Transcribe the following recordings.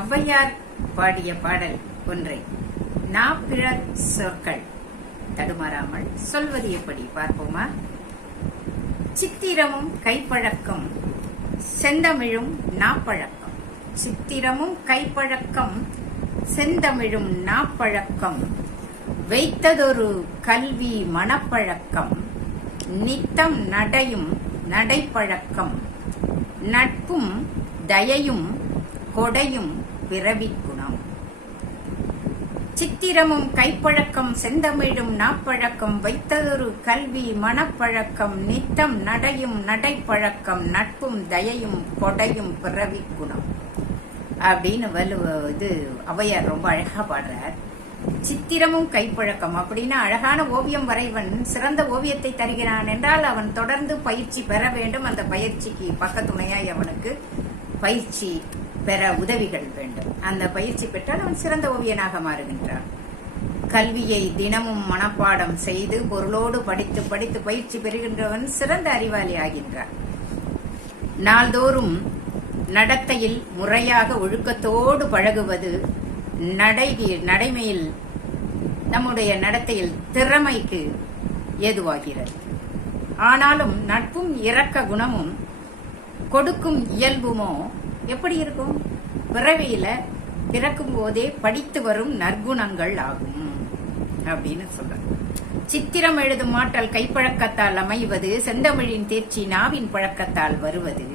ஔவையார் பாடிய பாடல் ஒன்றை நாப்பிழர் சொற்கள் தடுமாறாமல் சொல்வது எப்படி பார்ப்போமா? சித்திரமும் கைப்பழக்கம் செந்தமிழும் நாப்பழக்கம். சித்திரமும் கைப்பழக்கம் செந்தமிழும் நாப்பழக்கம். வைத்ததொரு கல்வி மனப்பழக்கம். நித்தம் நடையும் நடைப்பழக்கம். நட்பும் தயையும் கொடையும் பிறவிக் குணம். சித்திரமும் கைப்பழக்கம் செந்தமிழும் நாப்பழக்கம். வைத்ததொரு கல்வி மனப்பழக்கம். நித்தம் நடையும் நடைப்பழக்கம். நட்பும் தயையும் கொடையும் பிறவிக் குணம் அப்படின்னு ஔவையார் ரொம்ப அழகா பாடுறார். சித்திரமும் கைப்பழக்கம் அப்படின்னா அழகான ஓவியம் வரைவன் சிறந்த ஓவியத்தை தருகிறான் என்றால் அவன் தொடர்ந்து பயிற்சி பெற வேண்டும். அந்த பயிற்சிக்கு பக்கத்துணையாய் அவனுக்கு பயிற்சி பெற உதவிகள் வேண்டும். அந்த பயிற்சி பெற்றால் அவன் சிறந்த ஓவியனாக மாறுகின்றான். கல்வியை தினமும் மனப்பாடம் செய்து பொருளோடு படித்து படித்து பயிற்சி பெறுகின்றவன் சிறந்த அறிவாளி ஆகின்றான். நாள்தோறும் நடத்தையில் முறையாக ஒழுக்கத்தோடு பழகுவது நடைமையில் நம்முடைய நடத்தையில் திறமைக்கு ஏதுவாகிறது. ஆனாலும் நட்பும் இரக்க குணமும் கொடுக்கும் இயல்புமோ எப்படி இருக்கும்? பிறவியில பிறக்கும் போதே படித்து வரும் நற்குணங்கள் ஆகும் அப்படின்னு சொல்ற. சித்திரம் எழுதும் ஆற்றல் கைப்பழக்கத்தால் அமைவது. செந்தமிழின் தேர்ச்சி நாவின் பழக்கத்தால் வருவது.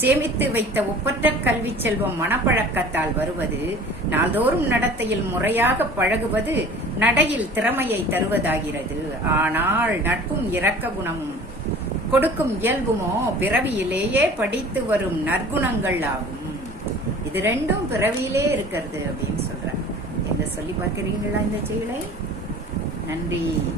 சேமித்து வைத்த ஒப்பற்ற கல்வி செல்வம் மனப்பழக்கத்தால் வருவது. நாள்தோறும் நடத்தையில் முறையாக பழகுவது நடையில் திறமையை தருவதாகிறது. ஆனால் நட்பும் இரக்க குணமும் கொடுக்கும் இயல்புமோ பிறவியிலேயே படித்து வரும் நற்குணங்கள் ஆகும். இது ரெண்டும் பிறவியிலே இருக்கிறது அப்படின்னு சொல்ற. என்ன சொல்லி பார்க்கிறீங்களா இந்த செயலை? நன்றி.